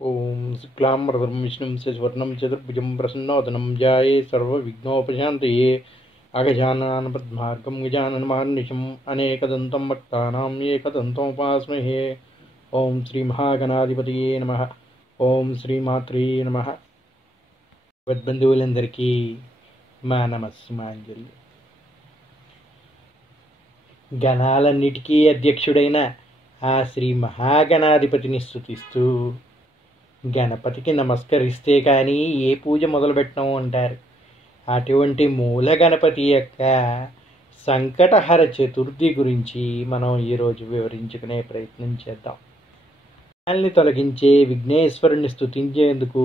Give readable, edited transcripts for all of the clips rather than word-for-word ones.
ఓం శుక్లాంబరధరం విష్ణుం శశివర్ణం చతుర్భుజం ప్రసన్నవదనం ధ్యాయే సర్వవిఘ్నోపశాంతయే అగజానన పద్మార్గం గజాననమాన్నిశం అనేకదంతం భక్తానాం ఏకదంతముపాస్మహే. ఓం శ్రీ మహాగణాధిపతియే నమః. ఓం శ్రీమాత్రే నమః. భగవద్బంధువులందరికీ మా నమస్సుమాంజలి. గణాలన్నిటికీ అధ్యక్షుడైన ఆ శ్రీ మహాగణాధిపతిని స్తుతిస్తూ గణపతికి నమస్కరిస్తే కానీ ఏ పూజ మొదలుపెట్టడం అంటారు. అటువంటి మూల గణపతి యొక్క సంకటహర చతుర్థి గురించి మనం ఈరోజు వివరించుకునే ప్రయత్నం చేద్దాం. విఘ్నాల్ని తొలగించే విఘ్నేశ్వరుని స్తుతించేందుకు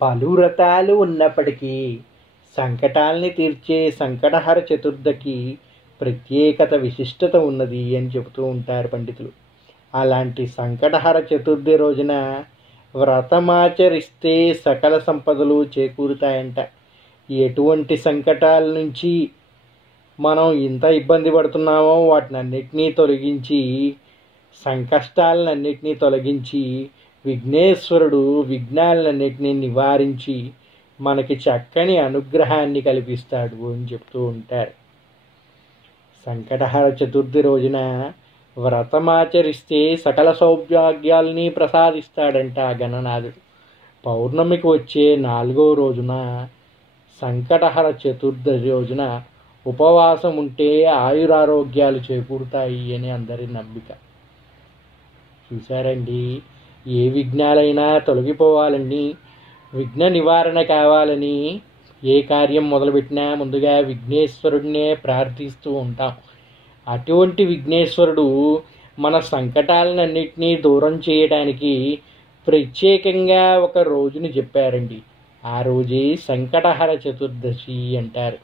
పలు వ్రతాలు ఉన్నప్పటికీ సంకటాల్ని తీర్చే సంకటహర చతుర్థికి ప్రత్యేకత విశిష్టత ఉన్నది అని చెబుతూ ఉంటారు పండితులు. అలాంటి సంకటహర చతుర్థి రోజున వ్రతమాచరిస్తే సకల సంపదలు చేకూరుతాయంట. ఎటువంటి సంకటాల నుంచి మనం ఇంత ఇబ్బంది పడుతున్నామో వాటినన్నిటినీ తొలగించి సంకష్టాలన్నిటినీ తొలగించి విఘ్నేశ్వరుడు విఘ్నాలన్నిటినీ నివారించి మనకి చక్కని అనుగ్రహాన్ని కల్పిస్తాడు అని చెప్తూ ఉంటారు. సంకటహర చతుర్థి రోజున వ్రతమాచరిస్తే సకల సౌభాగ్యాల్ని ప్రసాదిస్తాడంట ఆ గణనాథుడు. పౌర్ణమికి వచ్చే 4వ రోజున సంకటహర చతుర్థి రోజున ఉపవాసం ఉంటే ఆయురారోగ్యాలు చేకూరుతాయి అని అందరి నమ్మిక. చూశారండి, ఏ విఘ్నాలైనా తొలగిపోవాలని, విఘ్న నివారణ కావాలని ఏ కార్యం మొదలుపెట్టినా ముందుగా విఘ్నేశ్వరుడినే ప్రార్థిస్తూ ఉంటాం. అటువంటి విఘ్నేశ్వరుడు మన సంకటాలన్నింటినీ దూరం చేయడానికి ప్రత్యేకంగా ఒక రోజుని చెప్పారండి. ఆ రోజే సంకటహర చతుర్దశి అంటారు.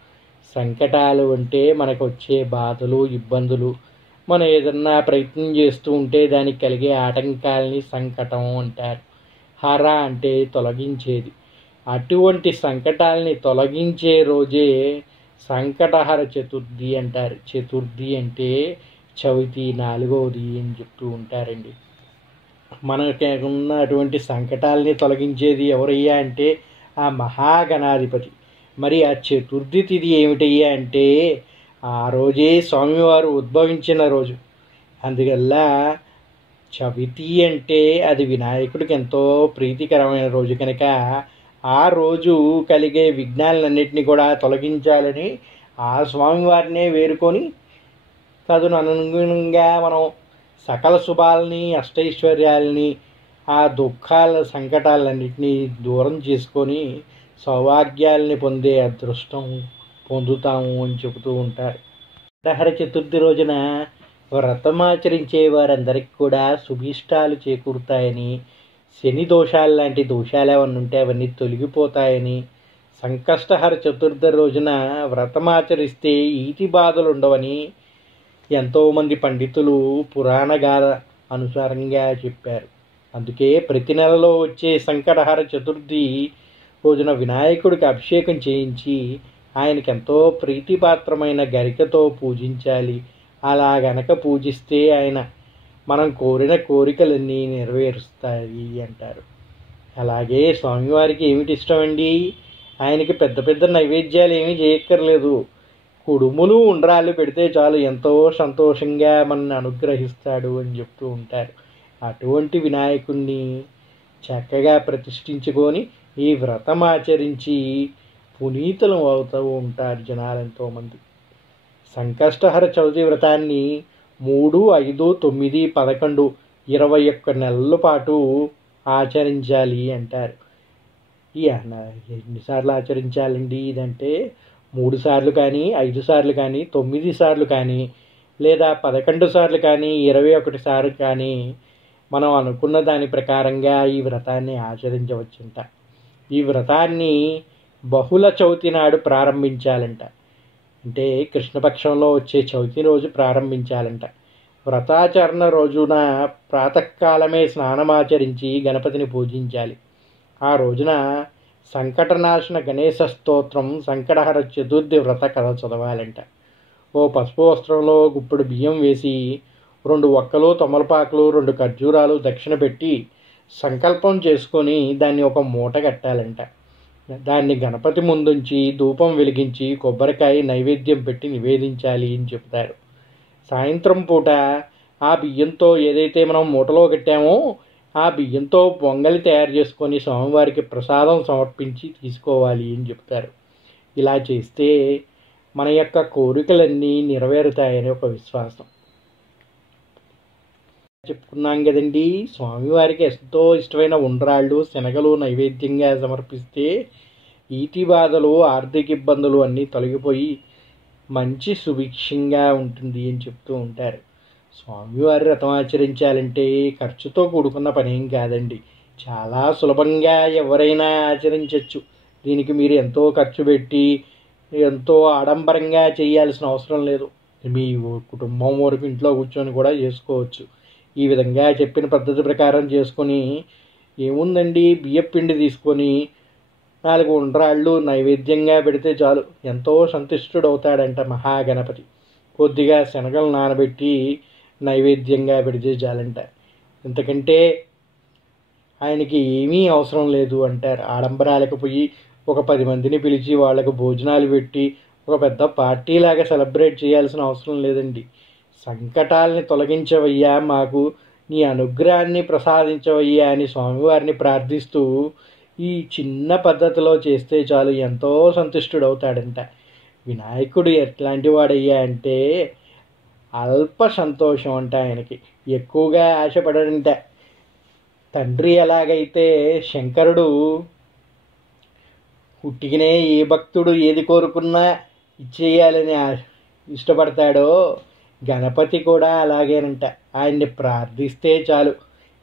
సంకటాలు అంటే మనకు వచ్చే బాధలు, ఇబ్బందులు, మనం ఏదన్నా ప్రయత్నం చేస్తూ ఉంటే దానికి కలిగే ఆటంకాలని సంకటం అంటారు. హర అంటే తొలగించేది. అటువంటి సంకటాలని తొలగించే రోజే సంకటహర చతుర్థి అంటారు. చతుర్థి అంటే చవితి 4వది అని చెప్తూ ఉంటారండి. మనకి ఉన్నటువంటి సంకటాలని తొలగించేది ఎవరయ్యా అంటే ఆ మహాగణాధిపతి. మరి ఆ చతుర్థి తిథి ఏమిటయ్యా అంటే ఆ రోజే స్వామివారు ఉద్భవించిన రోజు. అందువల్ల చవితి అంటే అది వినాయకుడికి ఎంతో ప్రీతికరమైన రోజు కనుక ఆ రోజు కలిగే విఘ్నాలన్నింటినీ కూడా తొలగించాలని ఆ స్వామివారినే వేరుకొని తదనుగుణంగా మనం సకల శుభాలని, అష్టైశ్వర్యాలని, ఆ దుఃఖాల సంకటాలన్నింటినీ దూరం చేసుకొని సౌభాగ్యాలని పొందే అదృష్టం పొందుతాము అని చెబుతూ ఉంటారు. సంకటహర చతుర్థి రోజున వ్రతమాచరించే వారందరికీ కూడా శుభీష్టాలు చేకూరుతాయని, శని దోషాలు లాంటి దోషాలు ఏమన్నా ఉంటే అవన్నీ తొలగిపోతాయని, సంకష్టహర చతుర్థి రోజున వ్రతమాచరిస్తే ఈతి బాధలు ఉండవని ఎంతోమంది పండితులు పురాణ గాథ అనుసారంగా చెప్పారు. అందుకే ప్రతి నెలలో వచ్చే సంకటహర చతుర్థి రోజున వినాయకుడికి అభిషేకం చేయించి ఆయనకి ఎంతో ప్రీతిపాత్రమైన గరికతో పూజించాలి. అలా గనక పూజిస్తే ఆయన మనం కోరిన కోరికలన్నీ నెరవేరుస్తాయి అంటారు. అలాగే స్వామివారికి ఏమిటి ఇష్టమండి? ఆయనకి పెద్ద పెద్ద నైవేద్యాలు ఏమీ చేయక్కర్లేదు. కుడుములు, ఉండ్రాళ్ళు పెడితే చాలు ఎంతో సంతోషంగా మనల్ని అనుగ్రహిస్తాడు అని చెప్తూ ఉంటారు. అటువంటి వినాయకుడిని చక్కగా ప్రతిష్ఠించుకొని ఈ వ్రతం ఆచరించి పునీతులు అవుతూ ఉంటారు జనాలు ఎంతోమంది. సంకష్టహర చవితి వ్రతాన్ని 3, 5, 9, 11, 21 నెలల పాటు ఆచరించాలి అంటారు. ఎన్నిసార్లు ఆచరించాలండి ఇదంటే 3 సార్లు కానీ, 5 సార్లు కానీ, 9 సార్లు కానీ, లేదా 11 సార్లు కానీ, 21 సార్లు కానీ మనం అనుకున్న దాని ప్రకారంగా ఈ వ్రతాన్ని ఆచరించవచ్చంట. ఈ వ్రతాన్ని బహుళ చవితి నాడు ప్రారంభించాలంట. అంటే కృష్ణపక్షంలో వచ్చే చవితి రోజు ప్రారంభించాలంట. వ్రతాచరణ రోజున ప్రాతకాలమే స్నానమాచరించి గణపతిని పూజించాలి. ఆ రోజున సంకటనాశన గణేశ స్తోత్రం, సంకటహర చతుర్థి వ్రత కథ చదవాలంట. ఓ పసుపు వస్త్రంలో గుప్పుడు బియ్యం వేసి 2 ఒక్కలు, తమలపాకులు, 2 ఖర్జూరాలు దక్షిణ పెట్టి సంకల్పం చేసుకొని దాన్ని ఒక మూట కట్టాలంట. దాన్ని గణపతి ముందుంచి ధూపం వెలిగించి కొబ్బరికాయ నైవేద్యం పెట్టి నివేదించాలి అని చెప్తారు. సాయంత్రం పూట ఆ బియ్యంతో ఏదైతే మనం మూటలో కట్టామో ఆ బియ్యంతో పొంగలి తయారు చేసుకొని స్వామివారికి ప్రసాదం సమర్పించి తీసుకోవాలి అని చెప్తారు. ఇలా చేస్తే మన యొక్క కోరికలన్నీ నెరవేరుతాయని ఒక విశ్వాసం. చెప్పుకున్నాం కదండి, స్వామివారికి ఎంతో ఇష్టమైన ఉండ్రాళ్ళు శనగలు నైవేద్యంగా సమర్పిస్తే ఈతి బాధలు ఆర్థిక ఇబ్బందులు అన్నీ తొలగిపోయి మంచి సుభిక్షంగా ఉంటుంది అని చెప్తూ ఉంటారు. స్వామివారి వ్రతం ఆచరించాలంటే ఖర్చుతో కూడుకున్న పనేం కాదండి, చాలా సులభంగా ఎవరైనా ఆచరించవచ్చు. దీనికి మీరు ఎంతో ఖర్చు పెట్టి ఎంతో ఆడంబరంగా చేయాల్సిన అవసరం లేదు. మీ కుటుంబం వరకు ఇంట్లో కూర్చొని కూడా చేసుకోవచ్చు. ఈ విధంగా చెప్పిన పద్ధతి ప్రకారం చేసుకొని ఏముందండి, బియ్యపు పిండి తీసుకొని 4 ఉండ్రాళ్ళు నైవేద్యంగా పెడితే చాలు, ఎంతో సంతుష్టుడవుతాడంట మహాగణపతి. కొద్దిగా శనగలు నానబెట్టి నైవేద్యంగా పెడితే చాలంట. ఇంతకంటే ఆయనకి ఏమీ అవసరం లేదు అంటారు. ఆడంబరాలకు పోయి ఒక 10 మందిని పిలిచి వాళ్ళకు భోజనాలు పెట్టి ఒక పెద్ద పార్టీలాగా సెలబ్రేట్ చేయాల్సిన అవసరం లేదండి. సంకటాలని తొలగించవయ్యా, మాకు నీ అనుగ్రహాన్ని ప్రసాదించవయ్యా అని స్వామివారిని ప్రార్థిస్తూ ఈ చిన్న పద్ధతిలో చేస్తే చాలు, ఎంతో సంతుష్టుడవుతాడంట. వినాయకుడు ఎట్లాంటి వాడయ్యా అంటే అల్ప సంతోషం అంట, ఆయనకి ఎక్కువగా ఆశపడడంట. తండ్రి ఎలాగైతే శంకరుడు పుట్టికనే ఏ భక్తుడు ఏది కోరుకున్నా ఇచ్చేయాలని ఇష్టపడతాడో గణపతి కూడా అలాగేనంట. ఆయన్ని ప్రార్థిస్తే చాలు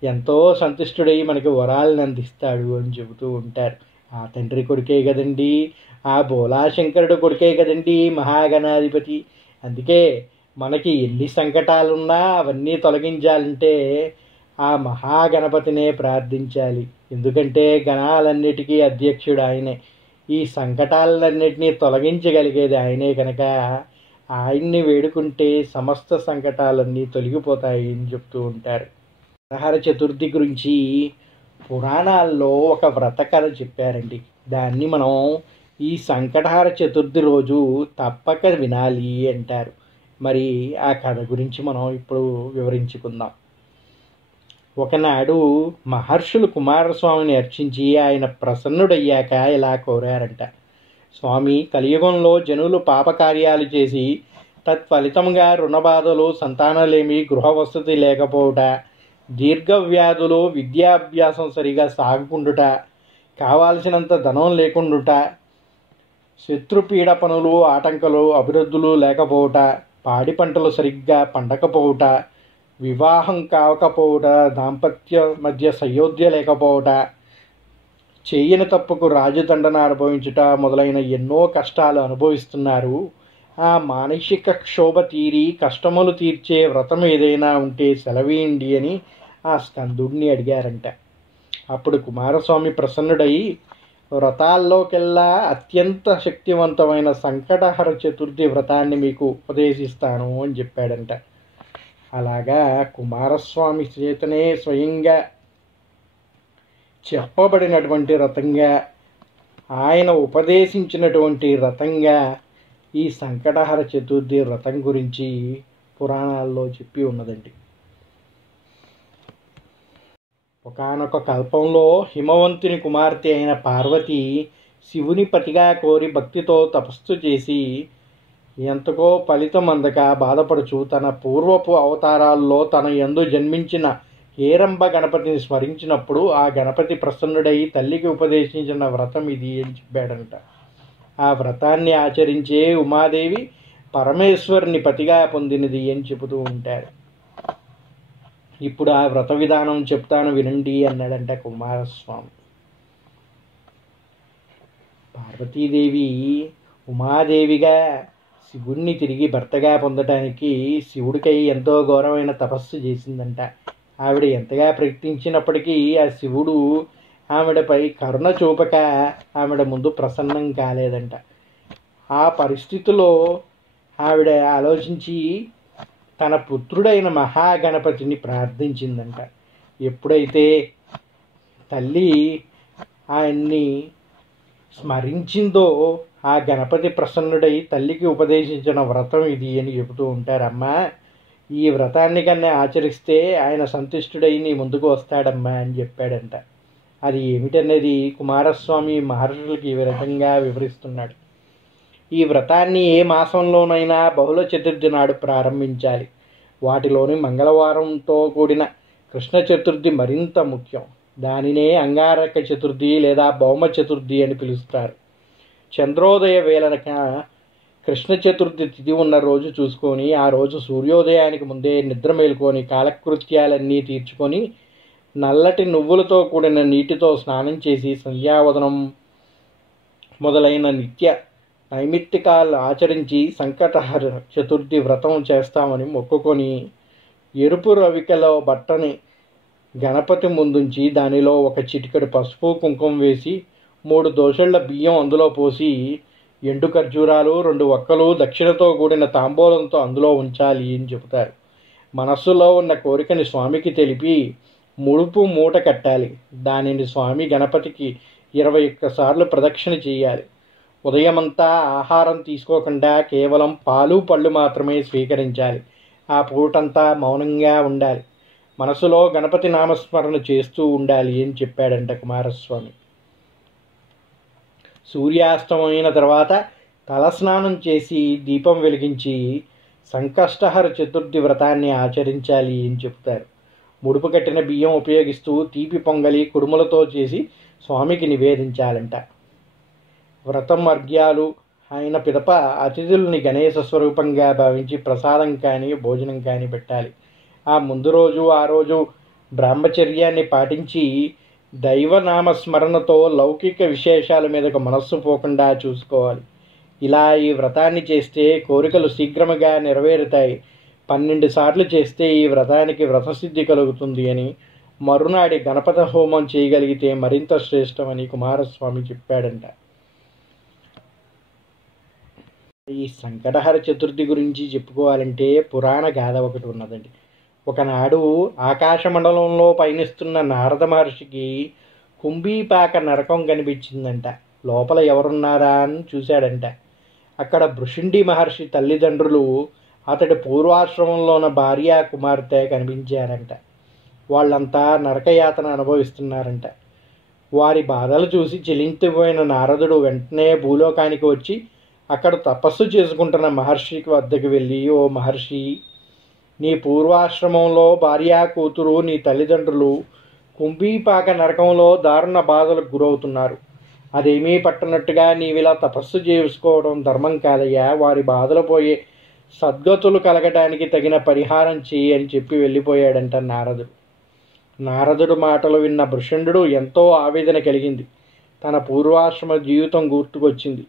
ఎంతో సంతుష్టుడై మనకి వరాలను అందిస్తాడు అని చెబుతూ ఉంటారు. ఆ తండ్రి కొడుకే కదండి, ఆ బోలాశంకరుడు కొడుకే కదండి మహాగణాధిపతి. అందుకే మనకి ఎన్ని సంకటాలున్నా అవన్నీ తొలగించాలంటే ఆ మహాగణపతినే ప్రార్థించాలి. ఎందుకంటే గణాలన్నిటికీ అధ్యక్షుడు ఆయనే. ఈ సంకటాలన్నిటినీ తొలగించగలిగేది ఆయనే కనుక ఆయన్ని వేడుకుంటే సమస్త సంకటాలన్నీ తొలగిపోతాయి అని చెప్తూ ఉంటారు. సంకటహర చతుర్థి గురించి పురాణాల్లో ఒక వ్రత కథ చెప్పారండి. దాన్ని మనం ఈ సంకటహర చతుర్థి రోజు తప్పక వినాలి అంటారు. మరి ఆ కథ గురించి మనం ఇప్పుడు వివరించుకుందాం. ఒకనాడు మహర్షులు కుమారస్వామిని అర్చించి ఆయన ప్రసన్నుడయ్యాక ఇలా కోరారంట. స్వామి, కలియుగంలో జనులు పాపకార్యాలు చేసి తత్ఫలితంగా రుణబాధలు, సంతానలేమి, గృహవసతి లేకపోవుట, దీర్ఘవ్యాధులు, విద్యాభ్యాసం సరిగా సాగకుండుట, కావాల్సినంత ధనం లేకుండుట, శత్రుపీడ పనులు, ఆటంకాలు, అభివృద్ధులు లేకపోవుట, పాడి పంటలు సరిగ్గా పండకపోవుట, వివాహం కావకపోవుట, దాంపత్య మధ్య సయోధ్య లేకపోవుట, చేయని తప్పుకు రాజదండన అనుభవించుట మొదలైన ఎన్నో కష్టాలు అనుభవిస్తున్నారు. ఆ మానసిక క్షోభ తీరి కష్టములు తీర్చే వ్రతం ఏదైనా ఉంటే సెలవేయండి అని ఆ స్కందుడిని అడిగారంట. అప్పుడు కుమారస్వామి ప్రసన్నుడై వ్రతాల్లోకెల్లా అత్యంత శక్తివంతమైన సంకటహర చతుర్థి వ్రతాన్ని మీకు ఉపదేశిస్తాను అని చెప్పాడంట. అలాగా కుమారస్వామి చేతనే స్వయంగా చెప్పబడినటువంటి రథంగా, ఆయన ఉపదేశించినటువంటి రథంగా ఈ సంకటహర చతుర్థి రథం గురించి పురాణాల్లో చెప్పి ఉన్నదండి. ఒకానొక కల్పంలో హిమవంతుని కుమార్తె అయిన పార్వతి శివుని పతిగా కోరి భక్తితో తపస్సు చేసి ఎంతకో ఫలితం అందక బాధపడుచు తన పూర్వపు అవతారాల్లో తన యందు జన్మించిన హేరంబ గణపతిని స్మరించినప్పుడు ఆ గణపతి ప్రసన్నుడై తల్లికి ఉపదేశించిన వ్రతం ఇది అని చెప్పాడంట. ఆ వ్రతాన్ని ఆచరించే ఉమాదేవి పరమేశ్వరుని పతిగా పొందినది అని చెబుతూ ఉంటారు. ఇప్పుడు ఆ వ్రత విధానం చెప్తాను వినండి అన్నాడంట కుమారస్వామి. పార్వతీదేవి ఉమాదేవిగా శివుణ్ణి తిరిగి భర్తగా పొందటానికి శివుడికై ఎంతో ఘోరమైన తపస్సు చేసిందంట. ఆవిడ ఎంతగా ప్రయత్నించినప్పటికీ ఆ శివుడు ఆవిడపై కరుణ చూపక ఆవిడ ముందు ప్రసన్నం కాలేదంట. ఆ పరిస్థితిలో ఆవిడ ఆలోచించి తన పుత్రుడైన మహాగణపతిని ప్రార్థించిందంట. ఎప్పుడైతే తల్లి ఆయన్ని స్మరించిందో ఆ గణపతి ప్రసన్నుడై తల్లికి ఉపదేశించిన వ్రతం ఇది అని చెబుతూ ఉంటారమ్మా. ఈ వ్రతాన్ని కన్నా ఆచరిస్తే ఆయన సంతుష్టుడై నీ ముందుకు వస్తాడమ్మా అని చెప్పాడంట. అది ఏమిటనేది కుమారస్వామి మహర్షులకి ఈ విధంగా వివరిస్తున్నాడు. ఈ వ్రతాన్ని ఏ మాసంలోనైనా బహుళ చతుర్థి నాడు ప్రారంభించాలి. వాటిలోని మంగళవారంతో కూడిన కృష్ణ చతుర్థి మరింత ముఖ్యం. దానినే అంగారక చతుర్థి లేదా భౌమ చతుర్థి అని పిలుస్తారు. చంద్రోదయ వేళనక కృష్ణ చతుర్థి తిథి ఉన్న రోజు చూసుకొని ఆ రోజు సూర్యోదయానికి ముందే నిద్ర మేలుకొని కాలకృత్యాలన్నీ తీర్చుకొని నల్లటి నువ్వులతో కూడిన నీటితో స్నానం చేసి సంధ్యావదనం మొదలైన నిత్య నైమిత్తికాలు ఆచరించి సంకటహర చతుర్థి వ్రతం చేస్తామని మొక్కుకొని ఎరుపు రవికలో బట్టని గణపతి ముందుంచి దానిలో ఒక చిటికెడు పసుపు కుంకుమ వేసి 3 దోసెళ్ల బియ్యం అందులో పోసి ఎండు ఖర్జూరాలు 2 ఒక్కలు దక్షిణతో కూడిన తాంబూలంతో అందులో ఉంచాలి అని చెబుతారు. మనస్సులో ఉన్న కోరికని స్వామికి తెలిపి ముడుపు మూట కట్టాలి. దానిని స్వామి గణపతికి 21 సార్లు ప్రదక్షిణ చేయాలి. ఉదయమంతా ఆహారం తీసుకోకుండా కేవలం పాలు పళ్ళు మాత్రమే స్వీకరించాలి. ఆ పూటంతా మౌనంగా ఉండాలి. మనసులో గణపతి నామస్మరణ చేస్తూ ఉండాలి అని చెప్పాడంట కుమారస్వామి. సూర్యాస్తమైన తర్వాత తలస్నానం చేసి దీపం వెలిగించి సంకష్టహర చతుర్థి వ్రతాన్ని ఆచరించాలి అని చెప్తారు. ముడుపు కట్టిన బియ్యం ఉపయోగిస్తూ తీపి పొంగలి కుడుములతో చేసి స్వామికి నివేదించాలంట. వ్రతం అర్ఘ్యాలు అయిన పిదప అతిథుల్ని గణేశ స్వరూపంగా భావించి ప్రసాదం కానీ భోజనం కానీ పెట్టాలి. ఆ ముందు రోజు ఆ రోజు బ్రహ్మచర్యాన్ని పాటించి దైవనామస్మరణతో లౌకిక విశేషాల మీదకు మనస్సు పోకుండా చూసుకోవాలి. ఇలా ఈ వ్రతాన్ని చేస్తే కోరికలు శీఘ్రముగా నెరవేరుతాయి. 12 సార్లు చేస్తే ఈ వ్రతానికి వ్రతసిద్ధి కలుగుతుంది అని, మరునాడి గణపతి హోమం చేయగలిగితే మరింత శ్రేష్టమని కుమారస్వామి చెప్పాడంట. ఈ సంకటహర చతుర్థి గురించి చెప్పుకోవాలంటే పురాణ గాథ ఒకటి ఉన్నదండి. ఒకనాడు ఆకాశమండలంలో పయనిస్తున్న నారద మహర్షికి కుంభీపాక నరకం కనిపించిందంట. లోపల ఎవరున్నారా అని చూశాడంట. అక్కడ భృషుండి మహర్షి తల్లిదండ్రులు అతడి పూర్వాశ్రమంలో ఉన్న భార్య కుమార్తె కనిపించారంట. వాళ్ళంతా నరకయాతన అనుభవిస్తున్నారంట. వారి బాధలు చూసి చెలించిపోయిన నారదుడు వెంటనే భూలోకానికి వచ్చి అక్కడ తపస్సు చేసుకుంటున్న మహర్షి వద్దకు వెళ్ళి, ఓ మహర్షి, నీ పూర్వాశ్రమంలో భార్య కూతురు నీ తల్లిదండ్రులు కుంభీపాక నరకంలో దారుణ బాధలకు గురవుతున్నారు. అదేమీ పట్టనట్టుగా నీవిలా తపస్సు చేసుకోవడం ధర్మం కాదయ్యా. వారి బాధలు పోయే సద్గతులు కలగడానికి తగిన పరిహారం చెయ్యి అని చెప్పి వెళ్ళిపోయాడంట నారదుడు. నారదుడు మాటలు విన్న భృషుండు ఎంతో ఆవేదన కలిగింది. తన పూర్వాశ్రమ జీవితం గుర్తుకొచ్చింది.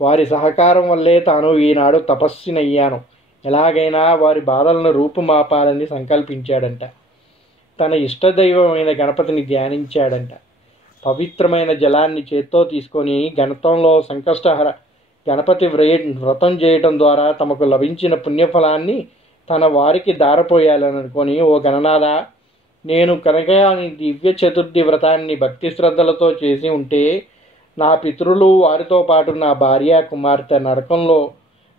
వారి సహకారం వల్లే తాను ఈనాడు తపస్సునయ్యాను. ఎలాగైనా వారి బాధలను రూపుమాపాలని సంకల్పించాడంట. తన ఇష్టదైవమైన గణపతిని ధ్యానించాడంట. పవిత్రమైన జలాన్ని చేత్తో తీసుకొని గణతంలో సంకష్టహర గణపతి వ్రతం చేయటం ద్వారా తమకు లభించిన పుణ్యఫలాన్ని తన వారికి దారపోయాలని అనుకొని, ఓ గణనాథ, నేను కనుక దివ్య చతుర్థి వ్రతాన్ని భక్తి శ్రద్ధలతో చేసి ఉంటే నా పితరులు వారితో పాటు నా భార్య కుమార్తె నరకంలో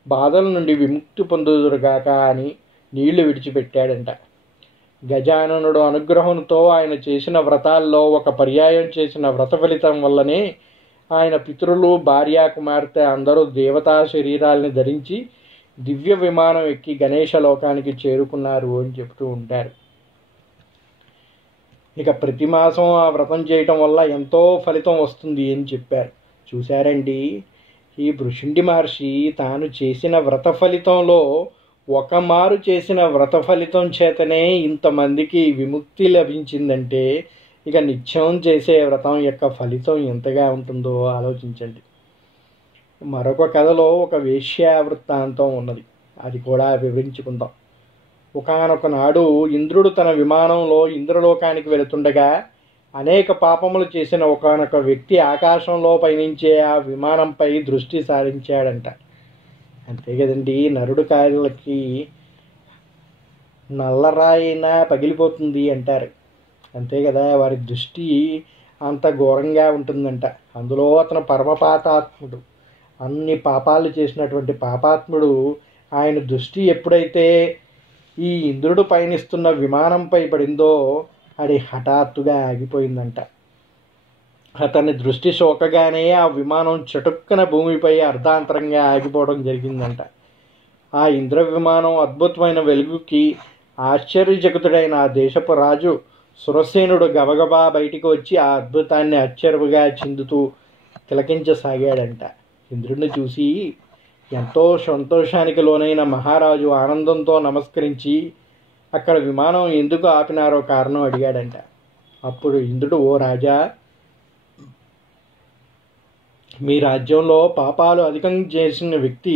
బాధల నుండి విముక్తి పొందుదురుగాక అని నీళ్లు విడిచిపెట్టాడంట. గజాననుడు అనుగ్రహంతో ఆయన చేసిన వ్రతాల్లో ఒక పర్యాయం చేసిన వ్రత ఫలితం వల్లనే ఆయన పితరులు భార్య కుమార్తె అందరూ దేవతా శరీరాల్ని ధరించి దివ్య విమానం ఎక్కి గణేశ లోకానికి చేరుకున్నారు అని చెబుతూ ఉంటారు. ఇక ప్రతి మాసం ఆ వ్రతం చేయటం వల్ల ఎంతో ఫలితం వస్తుంది అని చెప్పారు. చూశారండి, ఈ భృషుండి మహర్షి తాను చేసిన వ్రత ఫలితంలో ఒక మారు చేసిన వ్రత ఫలితం చేతనే ఇంతమందికి విముక్తి లభించిందంటే ఇక నిత్యం చేసే వ్రతం యొక్క ఫలితం ఎంతగా ఉంటుందో ఆలోచించండి. మరొక కథలో ఒక వేశ్య వృత్తాంతం ఉన్నది. అది కూడా వివరించుకుందాం. ఒకానొక నాడు ఇంద్రుడు తన విమానంలో ఇంద్రలోకానికి వెళుతుండగా అనేక పాపములు చేసిన ఒకానొక వ్యక్తి ఆకాశంలో పయనించే ఆ విమానంపై దృష్టి సారించాడంట. అంతే కదండి, నరుడు కాళ్ళకి నల్లరాయినా పగిలిపోతుంది అంటారు. అంతే కదా, వారి దృష్టి అంత ఘోరంగా ఉంటుందంట. అందులో అతను పరమపాతాత్ముడు, అన్ని పాపాలు చేసినటువంటి పాపాత్ముడు. ఆయన దృష్టి ఎప్పుడైతే ఈ ఇంద్రుడు పయనిస్తున్న విమానంపై పడిందో అది హఠాత్తుగా ఆగిపోయిందంట. అతని దృష్టి సోకగానే ఆ విమానం చటుక్కన భూమిపై అర్ధాంతరంగా ఆగిపోవడం జరిగిందంట. ఆ ఇంద్ర విమానం అద్భుతమైన వెలుగుకి ఆశ్చర్యచకితుడైన ఆ దేశపు రాజు సురసేనుడు గబగబా బయటికి వచ్చి ఆ అద్భుతాన్ని ఆశ్చర్యగా చిందుతూ తిలకించసాగాడంట. ఇంద్రుడిని చూసి ఎంతో సంతోషానికి లోనైన మహారాజు ఆనందంతో నమస్కరించి అక్కడ విమానం ఎందుకు ఆపినారో కారణం అడిగాడంట. అప్పుడు ఇంద్రుడు, ఓ రాజా, మీ రాజ్యంలో పాపాలు అధికం చేసిన వ్యక్తి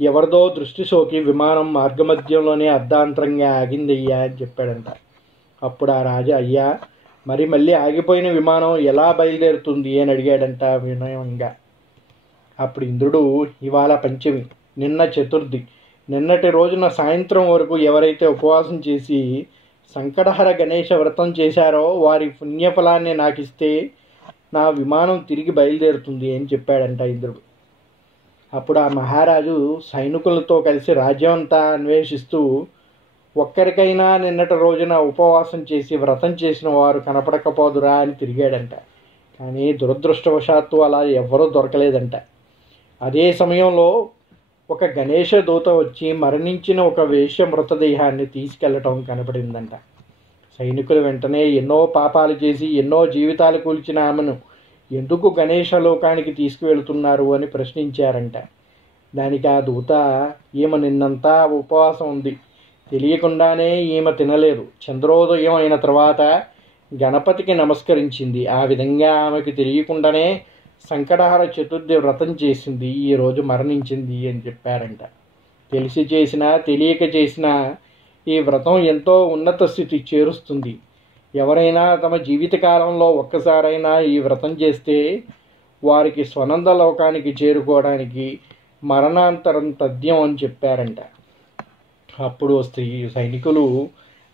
ఎవరిదో దృష్టి సోకి విమానం మార్గమధ్యంలోనే అర్ధాంతరంగా ఆగిందయ్యా అని చెప్పాడంట. అప్పుడు ఆ రాజా, అయ్యా, మరి మళ్ళీ ఆగిపోయిన విమానం ఎలా బయలుదేరుతుంది అని అడిగాడంట వినయంగా. అప్పుడు ఇంద్రుడు, ఇవాళ పంచమి, నిన్న చతుర్థి, నిన్నటి రోజున సాయంత్రం వరకు ఎవరైతే ఉపవాసం చేసి సంకటహర గణేష వ్రతం చేశారో వారి పుణ్యఫలాన్ని నాకు ఇస్తే నా విమానం తిరిగి బయలుదేరుతుంది అని చెప్పాడంట ఇంద్రుడు. అప్పుడు ఆ మహారాజు సైనికులతో కలిసి రాజ్యం అంతా అన్వేషిస్తూ ఒక్కరికైనా నిన్నటి రోజున ఉపవాసం చేసి వ్రతం చేసిన వారు కనపడకపోదురా అని తిరిగాడంట. కానీ దురదృష్టవశాత్తు అలా ఎవ్వరూ దొరకలేదంట. అదే సమయంలో ఒక గణేష దూత వచ్చి మరణించిన ఒక వేశ్య మృతదేహాన్ని తీసుకెళ్లటం కనపడిందంట. సైనికులు వెంటనే ఎన్నో పాపాలు చేసి ఎన్నో జీవితాలు కూల్చిన ఆమెను ఎందుకు గణేష లోకానికి తీసుకువెళ్తున్నారు అని ప్రశ్నించారంట. దానికి ఆ దూత, ఈమె నిన్నంతా ఉపవాసం ఉంది, తెలియకుండానే ఈమె తినలేదు, చంద్రోదయం అయిన తర్వాత గణపతికి నమస్కరించింది, ఆ విధంగా ఆమెకు తెలియకుండానే సంకటహర చతుర్థి వ్రతం చేసింది, ఈరోజు మరణించింది అని చెప్పారంట. తెలిసి చేసినా తెలియక చేసినా ఈ వ్రతం ఎంతో ఉన్నత స్థితి చేరుస్తుంది. ఎవరైనా తమ జీవితకాలంలో ఒక్కసారైనా ఈ వ్రతం చేస్తే వారికి స్వనంద లోకానికి చేరుకోవడానికి మరణాంతరం తథ్యం అని చెప్పారంట. అప్పుడు సైనికులు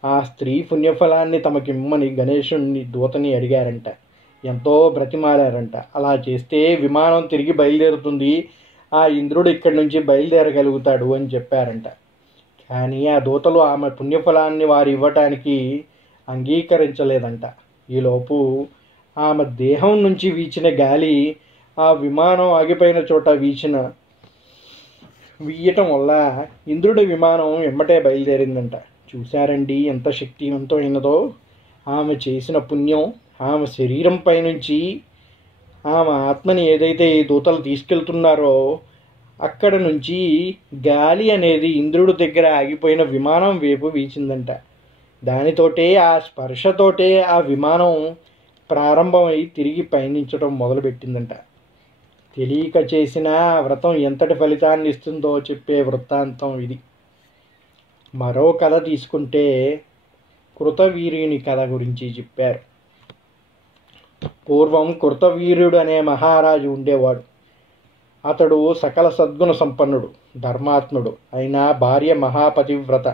ఆ స్త్రీ పుణ్యఫలాన్ని తమకిమ్మని గణేశుని దూతని అడిగారంట. ఎంతో బ్రతిమారారంట. అలా చేస్తే విమానం తిరిగి బయలుదేరుతుంది, ఆ ఇంద్రుడు ఇక్కడి నుంచి బయలుదేరగలుగుతాడు అని చెప్పారంట. కానీ ఆ దూతలు ఆమె పుణ్యఫలాన్ని వారు ఇవ్వటానికి అంగీకరించలేదంట. ఈలోపు ఆమె దేహం నుంచి వీచిన గాలి ఆ విమానం ఆగిపోయిన చోట వీయటం వల్ల ఇంద్రుడి విమానం ఎమ్మటే బయలుదేరిందంట. చూశారండి ఎంత శక్తివంతమైనదో. ఆమె చేసిన పుణ్యం ఆమె శరీరంపై నుంచి ఆమె ఆత్మని ఏదైతే ఈ దూతలు తీసుకెళ్తున్నారో అక్కడ నుంచి గాలి అనేది ఇంద్రుడి దగ్గర ఆగిపోయిన విమానం వైపు వీచిందంట. దానితోటే ఆ స్పర్శతోటే ఆ విమానం ప్రారంభమై తిరిగి పయనించడం మొదలుపెట్టిందంట. తెలియక చేసిన వ్రతం ఎంతటి ఫలితాన్ని ఇస్తుందో చెప్పే వృత్తాంతం ఇది. మరో కథ తీసుకుంటే కృతవీర్యుని కథ గురించి చెప్పారు. పూర్వం కృతవీర్యుడు అనే మహారాజు ఉండేవాడు. అతడు సకల సద్గుణ సంపన్నుడు, ధర్మాత్ముడు అయిన భార్య మహాపతివ్రత,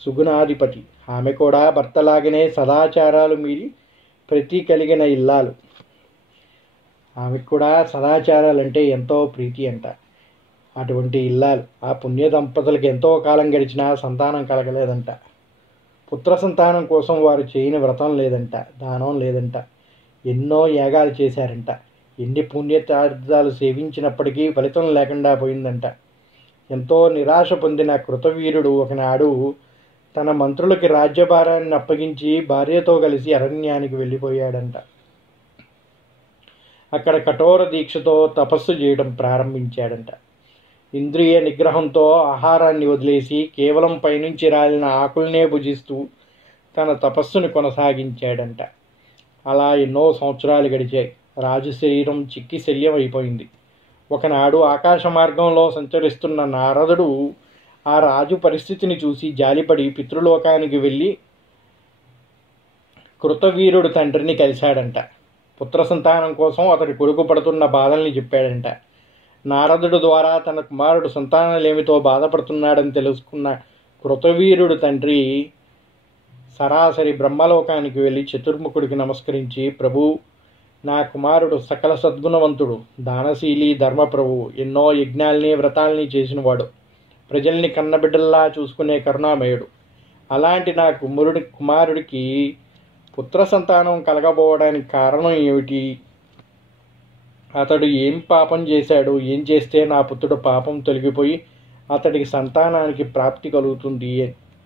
సుగుణాధిపతి. ఆమె కూడా భర్తలాగనే సదాచారాలు మీరి ప్రీతి కలిగిన ఇల్లాలు. ఆమెకు కూడా సదాచారాలంటే ఎంతో ప్రీతి అంట. అటువంటి ఇల్లాలు. ఆ పుణ్య దంపతులకు ఎంతో కాలం గడిచినా సంతానం కలగలేదంట. పుత్ర సంతానం కోసం వారు చేయని వ్రతం లేదంట, దానం లేదంట. ఎన్నో యాగాలు చేశారంట. ఎన్ని పుణ్యతీర్థాలు సేవించినప్పటికీ ఫలితం లేకుండా పోయిందంట. ఎంతో నిరాశ పొందిన కృతవీరుడు ఒకనాడు తన మంత్రులకి రాజ్యభారాన్ని అప్పగించి భార్యతో కలిసి అరణ్యానికి వెళ్ళిపోయాడంట. అక్కడ కఠోర దీక్షతో తపస్సు చేయడం ప్రారంభించాడంట. ఇంద్రియ నిగ్రహంతో ఆహారాన్ని వదిలేసి కేవలం పైనుంచి రాలిన ఆకుల్నే భుజిస్తూ తన తపస్సును కొనసాగించాడంట. అలా ఎన్నో సంవత్సరాలు గడిచాయి. రాజు శరీరం చిక్కి శల్యం అయిపోయింది. ఒకనాడు ఆకాశ మార్గంలో సంచరిస్తున్న నారదుడు ఆ రాజు పరిస్థితిని చూసి జాలిపడి పితృలోకానికి వెళ్ళి కృతవీరుడు తండ్రిని కలిశాడంట. పుత్ర సంతానం కోసం అతడి కొడుకు పడుతున్న బాధల్ని చెప్పాడంట. నారదుడు ద్వారా తన కుమారుడు సంతానలేమితో బాధపడుతున్నాడని తెలుసుకున్న కృతవీరుడు తండ్రి సరాసరి బ్రహ్మలోకానికి వెళ్ళి చతుర్ముఖుడికి నమస్కరించి, ప్రభు, నా కుమారుడు సకల సద్గుణవంతుడు, దానశీలి, ధర్మప్రభు, ఎన్నో యజ్ఞాల్ని వ్రతాల్ని చేసినవాడు, ప్రజల్ని కన్నబిడ్డల్లా చూసుకునే కరుణామయుడు. అలాంటి నా కుమారుడికి పుత్ర సంతానం కలగబోవడానికి కారణం ఏమిటి? అతడు ఏం పాపం చేశాడు? ఏం చేస్తే నా పుత్రుడు పాపం తొలగిపోయి అతడికి సంతానానికి ప్రాప్తి కలుగుతుంది?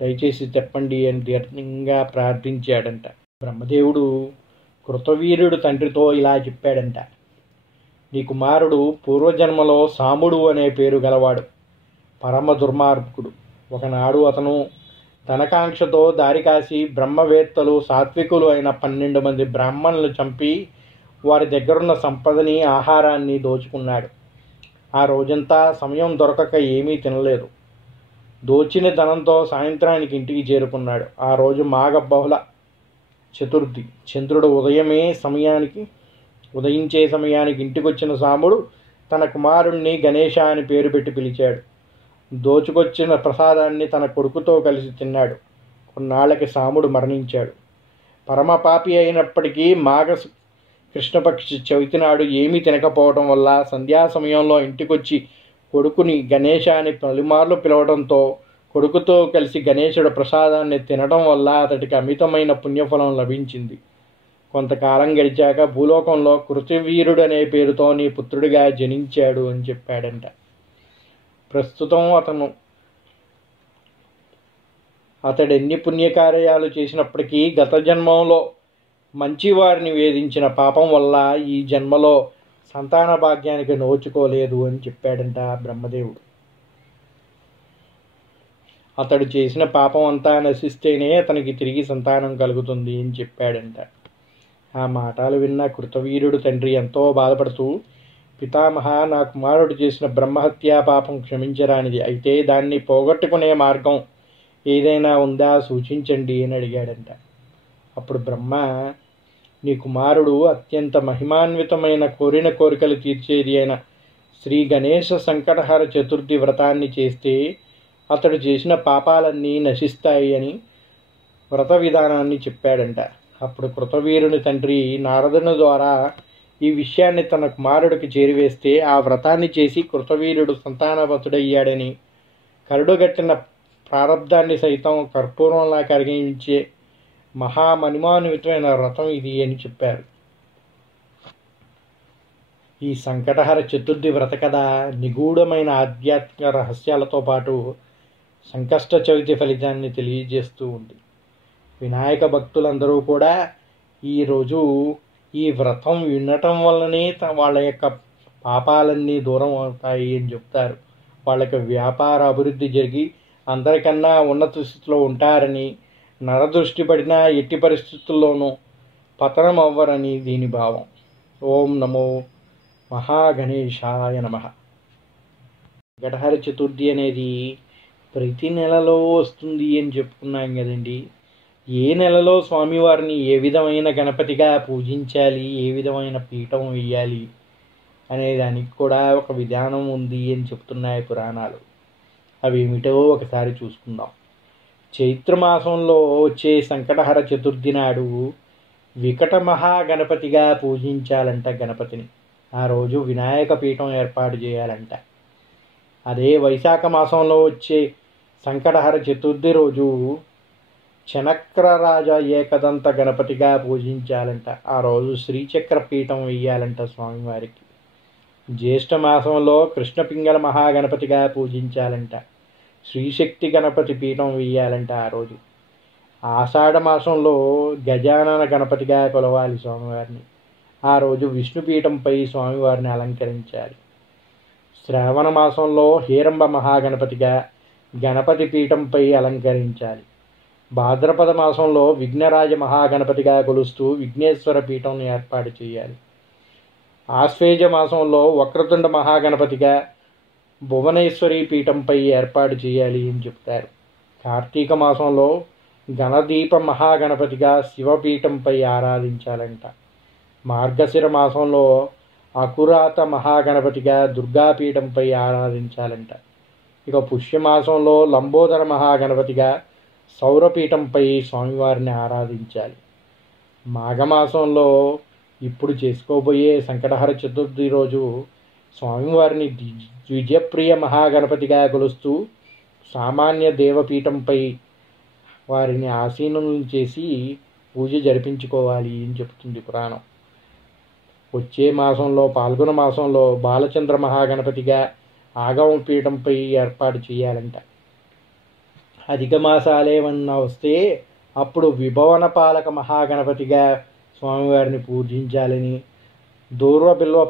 దయచేసి చెప్పండి అని దీర్ఘంగా ప్రార్థించాడంట. బ్రహ్మదేవుడు కృతవీర్యుడు తండ్రితో ఇలా చెప్పాడంట. నీ కుమారుడు పూర్వజన్మలో సాముడు అనే పేరు గలవాడు, పరమ దుర్మార్గుడు. ఒకనాడు అతను ధనకాంక్షతో దారికాసి బ్రహ్మవేత్తలు, సాత్వికులు అయిన 12 మంది బ్రాహ్మణులు చంపి వారి దగ్గరున్న సంపదని, ఆహారాన్ని దోచుకున్నాడు. ఆ రోజంతా సమయం దొరకక ఏమీ తినలేదు. దోచిన ధనంతో సాయంత్రానికి ఇంటికి చేరుకున్నాడు. ఆ రోజు మాఘ బహుళ చతుర్థి. చంద్రుడు ఉదయించే సమయానికి ఇంటికొచ్చిన సాముడు తన కుమారుణ్ణి గణేశ అని పేరు పెట్టి పిలిచాడు. దోచుకొచ్చిన ప్రసాదాన్ని తన కొడుకుతో కలిసి తిన్నాడు. కొన్నాళ్ళకి సాముడు మరణించాడు. పరమపాపి అయినప్పటికీ మాఘ కృష్ణపక్షి చవితి నాడు ఏమీ తినకపోవడం వల్ల సంధ్యా సమయంలో ఇంటికొచ్చి కొడుకుని గణేశ అని పలుమార్లు పిలవడంతో కొడుకుతో కలిసి గణేశుడు ప్రసాదాన్ని తినడం వల్ల అతడికి అమితమైన పుణ్యఫలం లభించింది. కొంతకాలం గడిచాక భూలోకంలో కృతవీరుడు అనే పేరుతో నీ పుత్రుడిగా జనించాడు అని చెప్పాడంట. ప్రస్తుతం అతడు ఎన్ని పుణ్యకార్యాలు చేసినప్పటికీ గత జన్మంలో మంచివారిని వేధించిన పాపం వల్ల ఈ జన్మలో సంతాన భాగ్యానికి నోచుకోలేదు అని చెప్పాడంట బ్రహ్మదేవుడు. అతడు చేసిన పాపం అంతా నశిస్తేనే అతనికి తిరిగి సంతానం కలుగుతుంది అని చెప్పాడంట. ఆ మాటలు విన్న కృతవీరుడు తండ్రి ఎంతో బాధపడుతూ, పితామహ, నా కుమారుడు చేసిన బ్రహ్మహత్యా పాపం క్షమించరానిది. అయితే దాన్ని పోగొట్టుకునే మార్గం ఏదైనా ఉందా సూచించండి అని అడిగాడంట. అప్పుడు బ్రహ్మ, నీ కుమారుడు అత్యంత మహిమాన్వితమైన కోరిన కోరికలు తీర్చేది అయిన శ్రీ గణేశ సంకటహర చతుర్థి వ్రతాన్ని చేస్తే అతడు చేసిన పాపాలన్నీ నశిస్తాయి అని వ్రత విధానాన్ని చెప్పాడంట. అప్పుడు కృతవీరుని తండ్రి నారదుని ద్వారా ఈ విషయాన్ని తన కుమారుడికి చేరివేస్తే ఆ వ్రతాన్ని చేసి కృతవీరుడు సంతానవతుడయ్యాడని, కరుడుగట్టిన ప్రారబ్ధాన్ని సైతం కర్పూరంలా కరిగించే మహామహిమాన్వితమైన వ్రతం ఇది అని చెప్పారు. ఈ సంకటహర చతుర్థి వ్రత కథ నిగూఢమైన ఆధ్యాత్మిక రహస్యాలతో పాటు సంకష్ట చవితి ఫలితాన్ని తెలియజేస్తూ ఉంది. వినాయక భక్తులందరూ కూడా ఈరోజు ఈ వ్రతం వినటం వల్లనే వాళ్ళ యొక్క పాపాలన్నీ దూరం అవుతాయి అని చెప్తారు. వాళ్ళకి వ్యాపార అభివృద్ధి జరిగి అందరికన్నా ఉన్నత స్థితిలో ఉంటారని, నరదృష్టి పడినా ఎట్టి పరిస్థితుల్లోనూ పతనం అవ్వరని దీని భావం. ఓం నమో మహాగణేశాయ నమః. సంకటహర చతుర్థి అనేది ప్రతి నెలలో వస్తుంది అని చెప్పుకున్నాం కదండి. ఏ నెలలో స్వామివారిని ఏ విధమైన గణపతిగా పూజించాలి, ఏ విధమైన పీఠం వేయాలి అనే దానికి కూడా ఒక విధానం ఉంది అని చెప్తున్నాయి పురాణాలు. అవి ఏమిటో ఒకసారి చూసుకుందాం. చైత్రమాసంలో వచ్చే సంకటహర చతుర్థి నాడు వికట మహాగణపతిగా పూజించాలంట గణపతిని. ఆ రోజు వినాయక పీఠం ఏర్పాటు చేయాలంట. అదే వైశాఖ మాసంలో వచ్చే సంకటహర చతుర్థి రోజు చనక్రరాజ ఏకదంత గణపతిగా పూజించాలంట. ఆ రోజు శ్రీచక్ర పీఠం వేయాలంట స్వామివారికి. జ్యేష్ఠ మాసంలో కృష్ణపింగళ మహాగణపతిగా పూజించాలంట. శ్రీశక్తి గణపతి పీఠం వేయాలంట ఆ రోజు. ఆషాఢ మాసంలో గజానన గణపతిగా కొలవాలి స్వామివారిని. ఆ రోజు విష్ణుపీఠంపై స్వామివారిని అలంకరించాలి. శ్రావణ మాసంలో హేరంబ మహాగణపతిగా గణపతి పీఠంపై అలంకరించాలి. భాద్రపద మాసంలో విఘ్నరాజ మహాగణపతిగా కొలుస్తూ విఘ్నేశ్వర పీఠం ఏర్పాటు చేయాలి. ఆశ్వేజ మాసంలో వక్రతుండ మహాగణపతిగా భువనేశ్వరి పీఠంపై ఏర్పాటు చేయాలి అని చెప్తారు. కార్తీక మాసంలో గణదీప మహాగణపతిగా శివపీఠంపై ఆరాధించాలంట. మార్గశిర మాసంలో అకురాత మహాగణపతిగా దుర్గాపీఠంపై ఆరాధించాలంట. ఇక పుష్యమాసంలో లంబోదర మహాగణపతిగా సౌరపీఠంపై స్వామివారిని ఆరాధించాలి. మాఘమాసంలో ఇప్పుడు చేసుకోబోయే సంకటహర చతుర్థి రోజు స్వామివారిని ద్విజప్రియ మహాగణపతిగా కొలుస్తూ సామాన్య దేవపీఠంపై వారిని ఆసీనులను చేసి పూజ జరిపించుకోవాలి అని చెప్తుంది పురాణం. వచ్చే మాసంలో పాల్గొన మాసంలో బాలచంద్ర మహాగణపతిగా ఆగమ పీఠంపై ఏర్పాటు చేయాలంట. అధిక మాసాలేమన్నా వస్తే అప్పుడు విభవన పాలక మహాగణపతిగా స్వామివారిని పూజించాలని, దూర్వ బిల్వ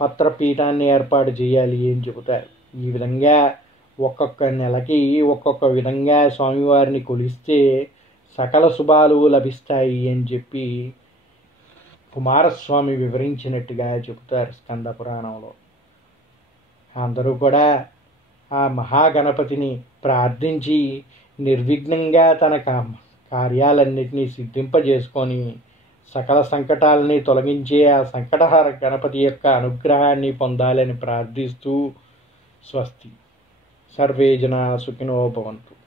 పత్ర పీఠాన్ని ఏర్పాటు చేయాలి అని చెబుతారు. ఈ విధంగా ఒక్కొక్క నెలకి ఒక్కొక్క విధంగా స్వామివారిని కొలిస్తే సకల శుభాలు లభిస్తాయి అని చెప్పి కుమారస్వామి వివరించినట్టుగా చెబుతారు స్కంద పురాణంలో. అందరూ కూడా ఆ మహాగణపతిని ప్రార్థించి నిర్విఘ్నంగా తన కార్యాలన్నింటినీ సిద్ధింపజేసుకొని సకల సంకటాలని తొలగించే ఆ సంకటహర గణపతి యొక్క అనుగ్రహాన్ని పొందాలని ప్రార్థిస్తూ స్వస్తి. సర్వే జనా సుఖినో భవంతు.